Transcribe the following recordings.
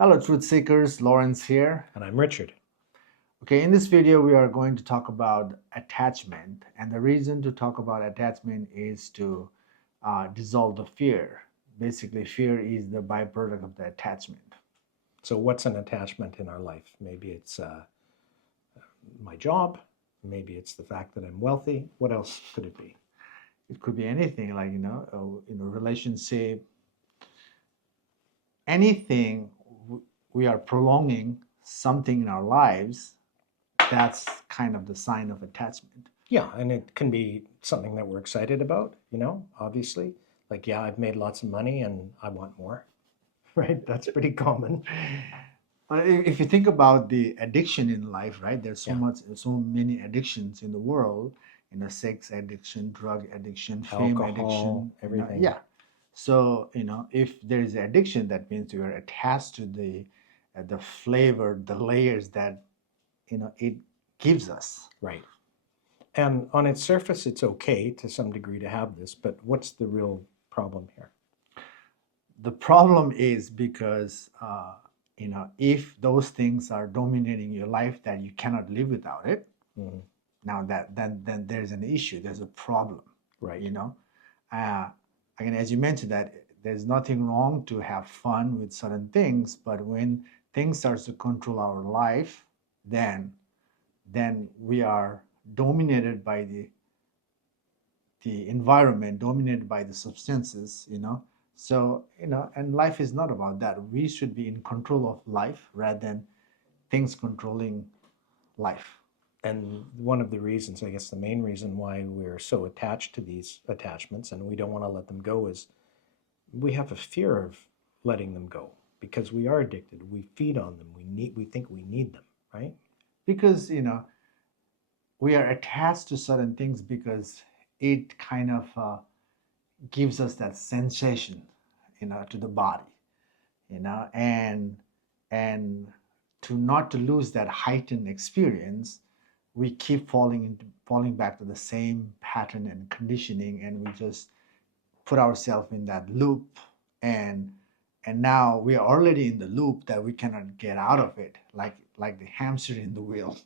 Hello, Truth Seekers. Lawrence here. And I'm Richard. Okay, in this video, we are going to talk about attachment. And the reason to talk about attachment is to dissolve the fear. Basically, fear is the byproduct of the attachment. So, what's an attachment in our life? Maybe it's my job. Maybe it's the fact that I'm wealthy. What else could it be? It could be anything like, relationship, anything we are prolonging something in our lives. That's kind of the sign of attachment. Yeah, and it can be something that we're excited about, obviously. Like, yeah, I've made lots of money and I want more, right? That's pretty common. If you think about the addiction in life, right? There's Yeah. so many addictions in the world. Sex addiction, drug addiction, fame Alcohol, addiction, everything. yeah. So if there is addiction, that means you are attached to the flavor, the layers that it gives us. Right. And on its surface, it's okay to some degree to have this, but what's the real problem here? The problem is because if those things are dominating your life that you cannot live without it. Mm-hmm. Now then there's an issue, there's a problem, right? Again, as you mentioned, that there's nothing wrong to have fun with certain things, but when things starts to control our life, then we are dominated by the environment, dominated by the substances. So and life is not about that. We should be in control of life rather than things controlling life. And one of the reasons, I guess the main reason why we're so attached to these attachments and we don't want to let them go is we have a fear of letting them go because we are addicted. We feed on them. We think we need them, right? Because we are attached to certain things because it kind of gives us that sensation, to the body, and to not to lose that heightened experience, we keep falling back to the same pattern and conditioning, and we just put ourselves in that loop, and now we are already in the loop that we cannot get out of it, like the hamster in the wheel.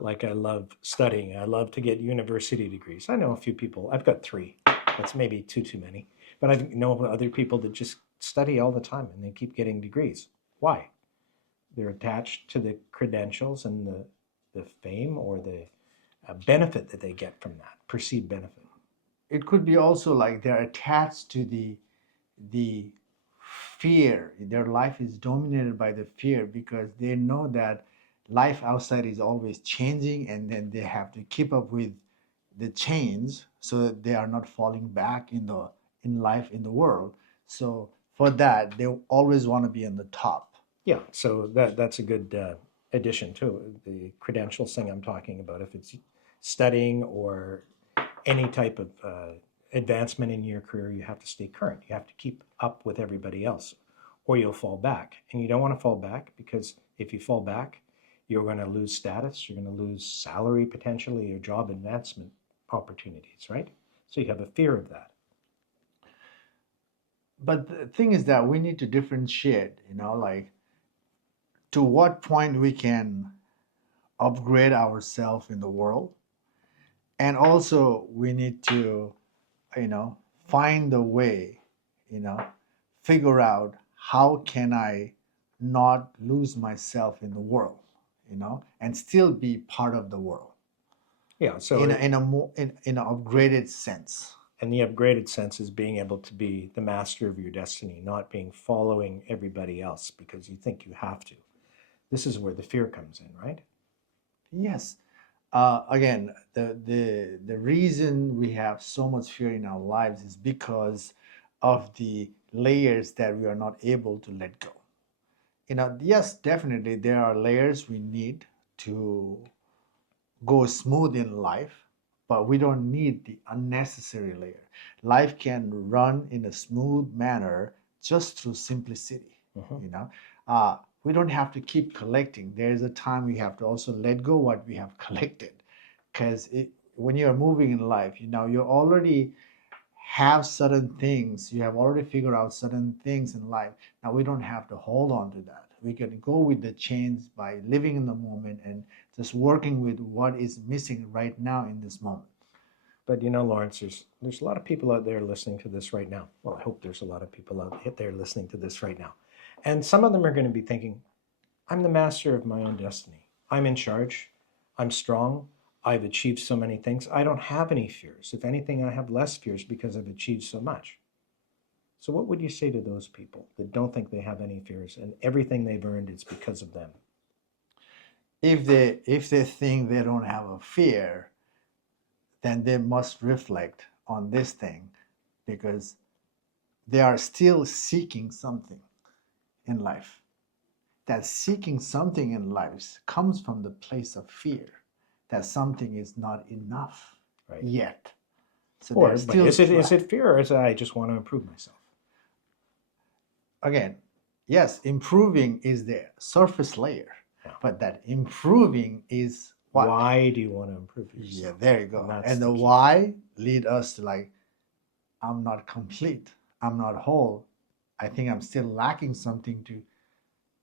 Like, I love studying. I love to get university degrees. I know a few people. I've got 3. That's maybe too many. But I know other people that just study all the time and they keep getting degrees. Why? They're attached to the credentials and the fame or the benefit that they get from that, perceived benefit. It could be also like they're attached to the fear. Their life is dominated by the fear because they know that life outside is always changing, and then they have to keep up with the change so that they are not falling back in life, in the world. So for that, they always want to be on the top. Yeah, so that's a good addition to the credentials thing I'm talking about. If it's studying or any type of advancement in your career, you have to stay current. You have to keep up with everybody else, or you'll fall back. And you don't want to fall back because if you fall back, you're going to lose status, you're going to lose salary potentially, or job advancement opportunities, right? So you have a fear of that. But the thing is that we need to differentiate, like to what point we can upgrade ourselves in the world, and also we need to find a way, figure out how can I not lose myself in the world, and still be part of the world. Yeah, so in a more in an upgraded sense. And the upgraded sense is being able to be the master of your destiny, not being following everybody else because you think you have to. This is where the fear comes in, right? Yes. Again, the reason we have so much fear in our lives is because of the layers that we are not able to let go. Yes, definitely there are layers we need to go smooth in life, but we don't need the unnecessary layer. Life can run in a smooth manner just through simplicity. Mhm. We don't have to keep collecting. There is a time we have to also let go what we have collected, because when you are moving in life, you already have certain things. You have already figured out certain things in life. Now we don't have to hold on to that. We can go with the change by living in the moment and just working with what is missing right now in this moment. But you know, Lawrence, there's a lot of people out there listening to this right now. Well, I hope there's a lot of people out there listening to this right now. And some of them are going to be thinking, I'm the master of my own destiny. I'm in charge. I'm strong. I've achieved so many things. I don't have any fears. If anything, I have less fears because I've achieved so much. So what would you say to those people that don't think they have any fears and everything they've earned is because of them? If they think they don't have a fear, then they must reflect on this thing, because they are still seeking something in life. That seeking something in life comes from the place of fear that something is not enough Right. yet. So Or they're but still is it fear or is it I just want to improve myself? again, yes, improving is the surface layer, Yeah. but that improving is what? Why do you want to improve yourself? Yeah, there you go. And that's And the the key. why lead us to like, I'm not complete, I'm not whole, I think I'm still lacking something to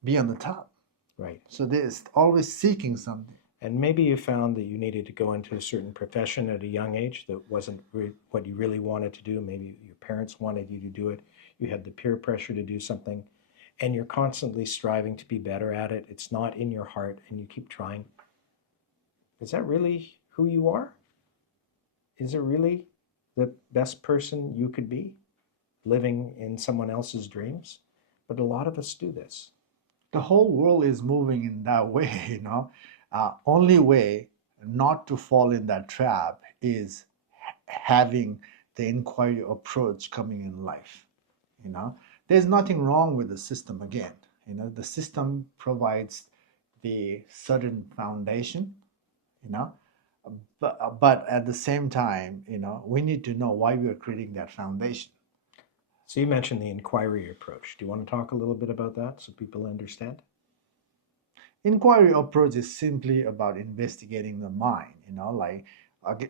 be on the top. Right. So there's always seeking something. And maybe you found that you needed to go into a certain profession at a young age that wasn't what you really wanted to do. Maybe your parents wanted you to do it. You had the peer pressure to do something, and you're constantly striving to be better at it. It's not in your heart, and you keep trying. Is that really who you are? Is it really the best person you could be, living in someone else's dreams? But a lot of us do this. The whole world is moving in that way, only way not to fall in that trap is having the inquiry approach coming in life. There's nothing wrong with the system. Again, the system provides the certain foundation, you know but at the same time, we need to know why we are creating that foundation. So you mentioned the inquiry approach. Do you want to talk a little bit about that so people understand? Inquiry approach is simply about investigating the mind, like,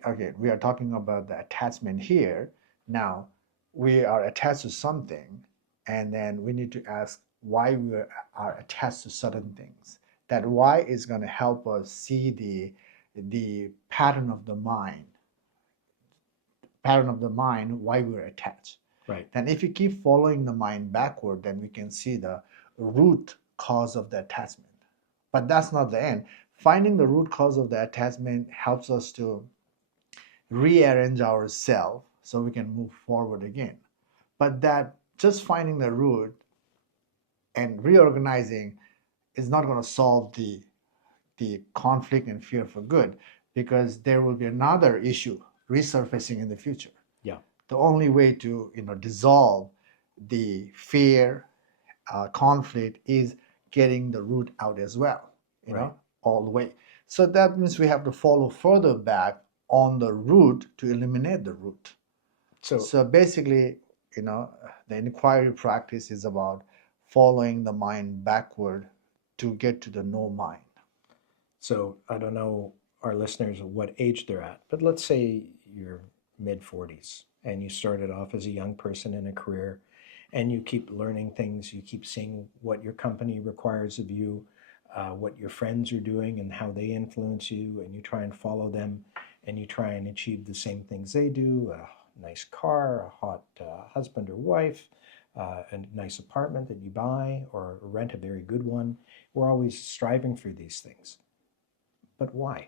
again, we are talking about the attachment here. Now we are attached to something, and then we need to ask why we are attached to certain things. That why is going to help us see the pattern of the mind, why we're attached. Right. And if you keep following the mind backward, then we can see the root cause of the attachment. But that's not the end. Finding the root cause of the attachment helps us to rearrange ourselves so we can move forward again. But that just finding the root and reorganizing is not going to solve the conflict and fear for good, because there will be another issue resurfacing in the future. Yeah. The only way to dissolve the fear, conflict, is getting the root out as well, Right. all the way. So that means we have to follow further back on the root to eliminate the root. So basically, the inquiry practice is about following the mind backward to get to the no mind. So I don't know our listeners what age they're at, but let's say you're mid 40s and you started off as a young person in a career and you keep learning things, you keep seeing what your company requires of you, what your friends are doing and how they influence you, and you try and follow them and you try and achieve the same things they do, a nice car, a hot husband or wife, a nice apartment that you buy or rent a very good one. We're always striving for these things. But why?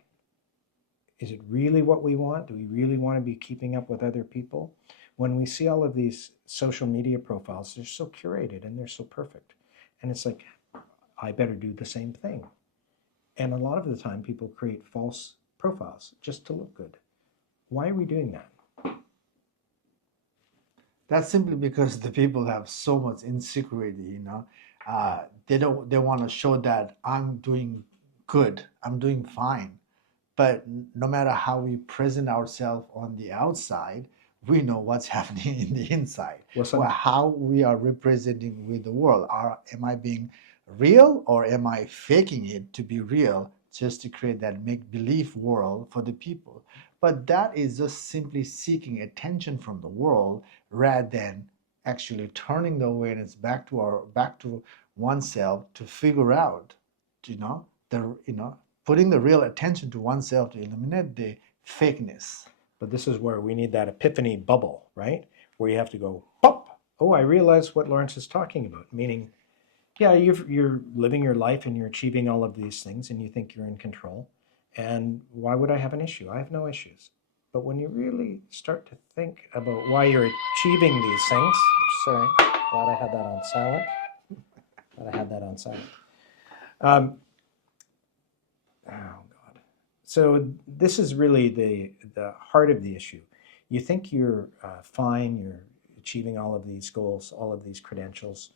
Is it really what we want? Do we really want to be keeping up with other people? When we see all of these social media profiles, they're so curated and they're so perfect. And it's like, I better do the same thing. And a lot of the time, people create false profiles just to look good. Why are we doing that? That's simply because the people have so much insecurity, they want to show that I'm doing good, I'm doing fine. But no matter how we present ourselves on the outside, we know what's happening in the inside. Well, how we are representing with the world. Am I being real, or am I faking it to be real just to create that make-believe world for the people? But that is just simply seeking attention from the world rather than actually turning the awareness back to oneself to figure out, you know, putting the real attention to oneself to eliminate the fakeness. But this is where we need that epiphany bubble, right? Where you have to go, pop. Oh, I realize what Lawrence is talking about. Meaning, yeah, you're living your life and you're achieving all of these things and you think you're in control. And why would I have an issue? I have no issues. But when you really start to think about why you're achieving these things, sorry, glad I had that on silent. Glad I had that on silent. Oh God. So this is really the heart of the issue. You think you're fine, you're achieving all of these goals, all of these credentials,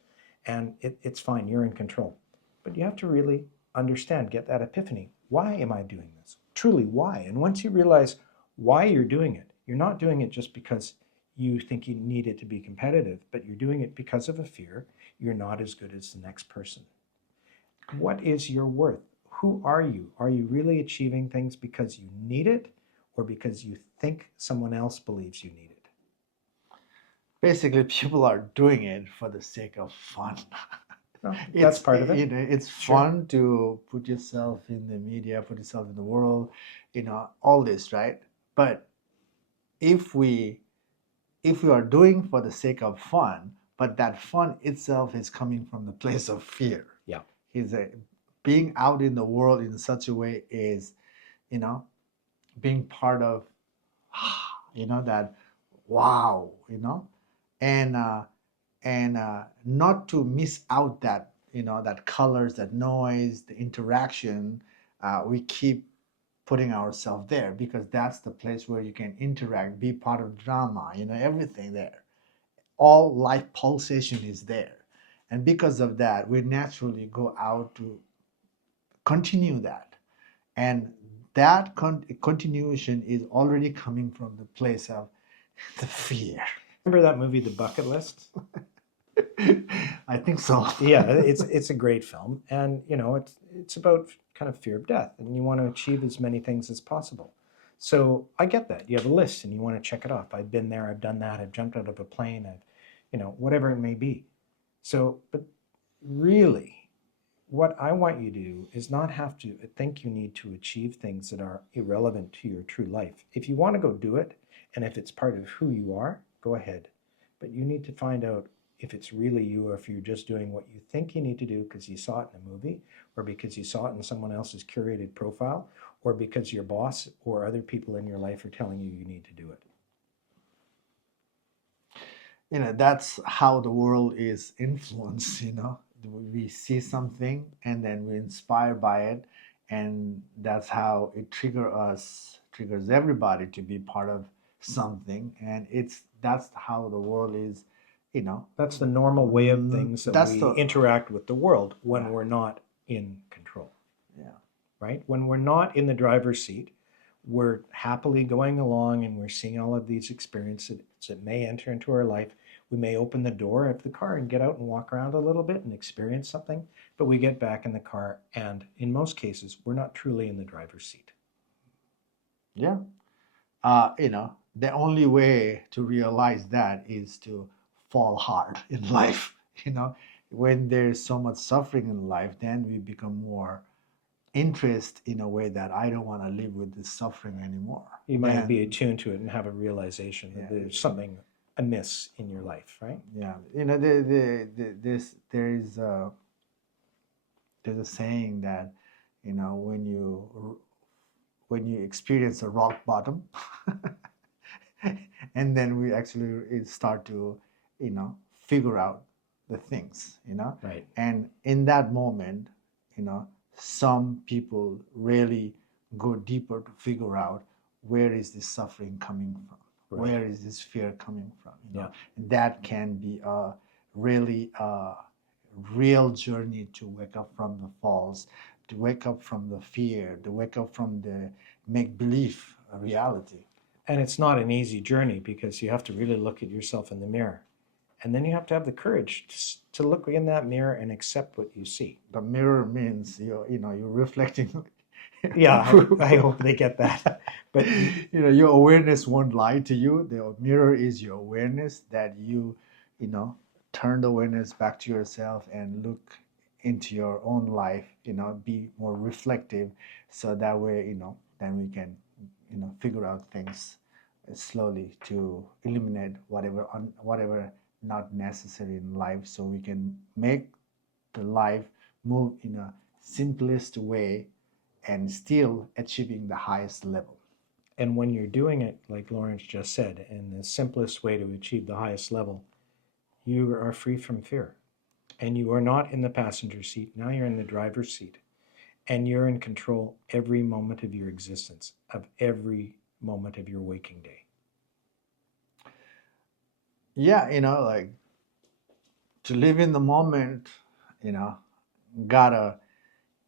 and it's fine, you're in control. But you have to really understand, get that epiphany. Why am I doing this? Truly, why? And once you realize why you're doing it, you're not doing it just because you think you need it to be competitive, but you're doing it because of a fear you're not as good as the next person. What is your worth? Who are you? Are you really achieving things because you need it or because you think someone else believes you need it? Basically, people are doing it for the sake of fun. Well, that's part of it. You know, it's Sure. fun to put yourself in the media, put yourself in the world, you know, all this, right? But if we are doing for the sake of fun, but that fun itself is coming from the place of fear. Yeah. Being out in the world in such a way is, you know, being part of, you know, that wow, you know, and not to miss out that, you know, that colors, that noise, the interaction. We keep putting ourselves there because that's the place where you can interact, be part of drama, you know, everything there. All life pulsation is there. And because of that, we naturally go out to continue that. And that continuation is already coming from the place of the fear. Remember that movie, The Bucket List? I think so. Yeah, it's a great film, and you know it's about kind of fear of death, and you want to achieve as many things as possible. So I get that you have a list and you want to check it off. I've been there, I've done that, I've jumped out of a plane, I've, you know, whatever it may be. So, but really, what I want you to do is not have to think you need to achieve things that are irrelevant to your true life. If you want to go do it, and if it's part of who you are, go ahead. But you need to find out if it's really you or if you're just doing what you think you need to do because you saw it in a movie or because you saw it in someone else's curated profile or because your boss or other people in your life are telling you you need to do it. You know, that's how the world is influenced, you know. We see something and then we're inspired by it, and that's how it triggers everybody to be part of something, and that's how the world is, you know. That's the normal way of things that That's we the interact with the world when Yeah. we're not in control, Yeah. right? When we're not in the driver's seat, we're happily going along and we're seeing all of these experiences that may enter into our life. We may open the door of the car and get out and walk around a little bit and experience something, but we get back in the car and in most cases, we're not truly in the driver's seat. Yeah. You know, the only way to realize that is to fall hard in life. You know, when there's so much suffering in life, then we become more interest in a way that I don't want to live with this suffering anymore. You might Then, be attuned to it and have a realization that yeah, there's something amiss in your life, right? yeah. You know, there's a saying that, you know, when you experience a rock bottom, and then we actually start to, you know, figure out the things, you know. Right. And in that moment, you know, some people really go deeper to figure out where is this suffering coming from, Right. where is this fear coming from, you know. Yeah. And that can be a really real journey to wake up from the falls, to wake up from the fear, to wake up from the make believe reality. And it's not an easy journey because you have to really look at yourself in the mirror. And then you have to have the courage to look in that mirror and accept what you see. The mirror means you're reflecting. Yeah, I hope they get that. But You know, your awareness won't lie to you. The mirror is your awareness that you know, turn the awareness back to yourself and look into your own life, be more reflective, so that way, then we can, figure out things slowly to eliminate whatever not necessary in life, so we can make the life move in a simplest way and still achieving the highest level. And when you're doing it, like Lawrence just said, in the simplest way to achieve the highest level, you are free from fear. And you are not in the passenger seat. Now you're in the driver's seat. And you're in control every moment of your existence, of every moment of your waking day. Yeah, like, to live in the moment, you know, gotta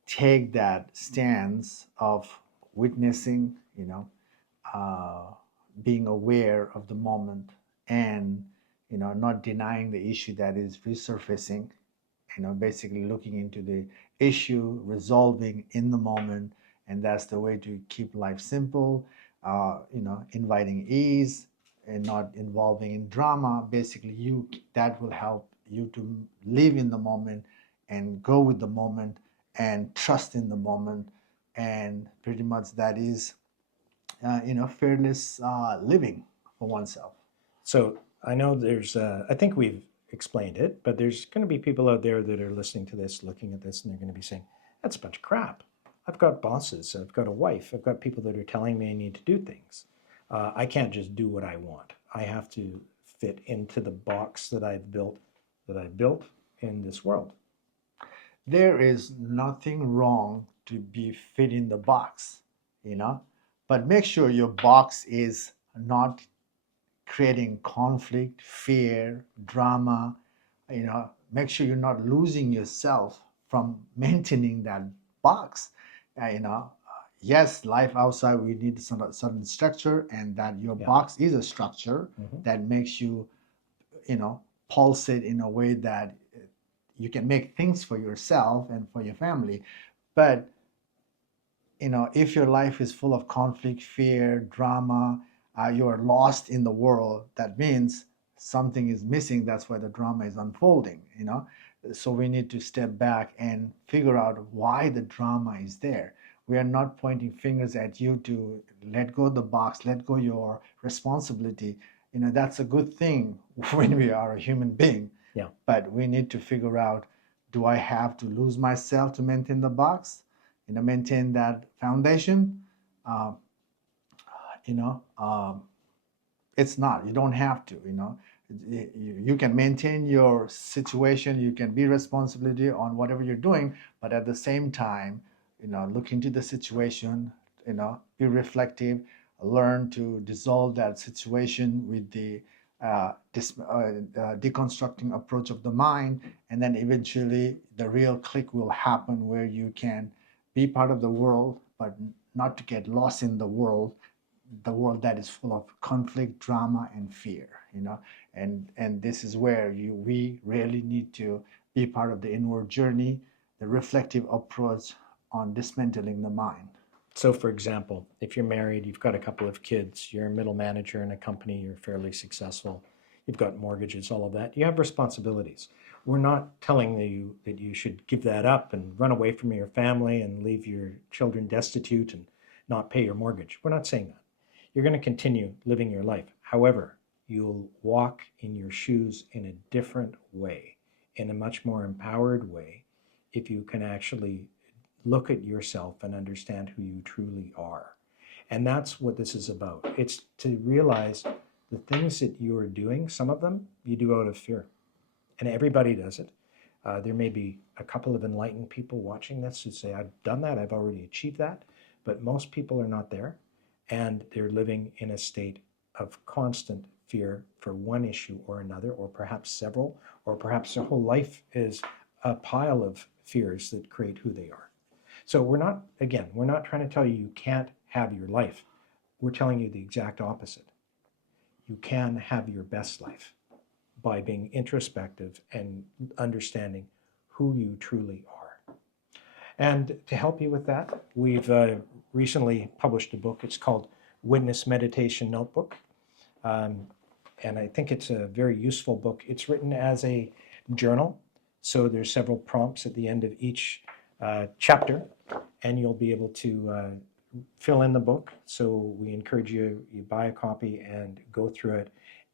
take that stance of witnessing, uh, being aware of the moment, and, not denying the issue that is resurfacing, basically looking into the issue, resolving in the moment. And that's the way to keep life simple, inviting ease and not involving in drama. Basically, that will help you to live in the moment and go with the moment and trust in the moment. And pretty much that is, fearless living for oneself. So I know I think we've explained it, but there's going to be people out there that are listening to this, looking at this, and they're going to be saying, that's a bunch of crap. I've got bosses, I've got a wife, I've got people that are telling me I need to do things. I can't just do what I want. I have to fit into the box that I've built in this world. There is nothing wrong to be fit in the box, but make sure your box is not creating conflict, fear, drama. Make sure you're not losing yourself from maintaining that box. Yes, life outside, we need some certain structure, and that your Yeah. box is a structure Mhm. that makes you, pulsate in a way that you can make things for yourself and for your family. But if your life is full of conflict, fear, drama, you're lost in the world, that means something is missing. That's why the drama is unfolding. So we need to step back and figure out why the drama is there. We are not pointing fingers at you to let go of the box, let go your responsibility. That's a good thing when we are a human being. Yeah. But we need to figure out, do I have to lose myself to maintain the box? Maintain that foundation. Uh, you know, um, it's not. You don't have to. You can maintain your situation. You can be responsibility on whatever you're doing, but at the same time, look into the situation. Be reflective. Learn to dissolve that situation with the deconstructing approach of the mind, and then eventually the real click will happen where you can be part of the world, but not to get lost in the world that is full of conflict, drama, and fear. And this is where we really need to be part of the inward journey, the reflective approach on dismantling the mind. So, for example, if you're married, you've got a couple of kids, you're a middle manager in a company, you're fairly successful, you've got mortgages, all of that, you have responsibilities. We're not telling you that you should give that up and run away from your family and leave your children destitute and not pay your mortgage. We're not saying that. You're going to continue living your life. However, you'll walk in your shoes in a different way, in a much more empowered way, if you can actually look at yourself and understand who you truly are. And that's what this is about. It's to realize the things that you are doing, some of them you do out of fear. And everybody does it. There may be a couple of enlightened people watching this who say, I've done that, I've already achieved that. But most people are not there. And they're living in a state of constant fear for one issue or another, or perhaps several, or perhaps their whole life is a pile of fears that create who they are. So we're not trying to tell you you can't have your life. We're telling you the exact opposite. You can have your best life by being introspective and understanding who you truly are. And to help you with that, we've recently published a book. It's called Witness Meditation Notebook. And I think it's a very useful book. It's written as a journal. So there's several prompts at the end of each chapter, and you'll be able to fill in the book. So we encourage you buy a copy and go through it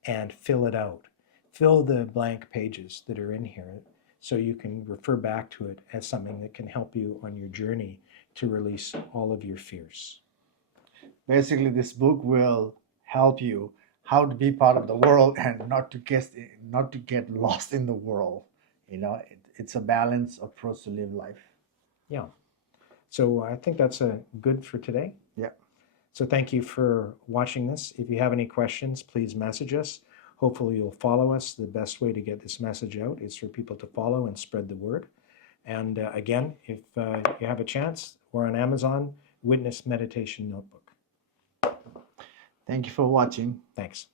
and fill it out. Fill the blank pages that are in here so you can refer back to it as something that can help you on your journey to release all of your fears. Basically, this book will help you how to be part of the world and not to get lost in the world. It's a balanced approach to live life. Yeah. So I think that's good for today. Yeah. So thank you for watching this. If you have any questions, please message us. Hopefully you'll follow us. The best way to get this message out is for people to follow and spread the word. And again, if you have a chance, we're on Amazon, Witness Meditation Notebook. Thank you for watching. Thanks.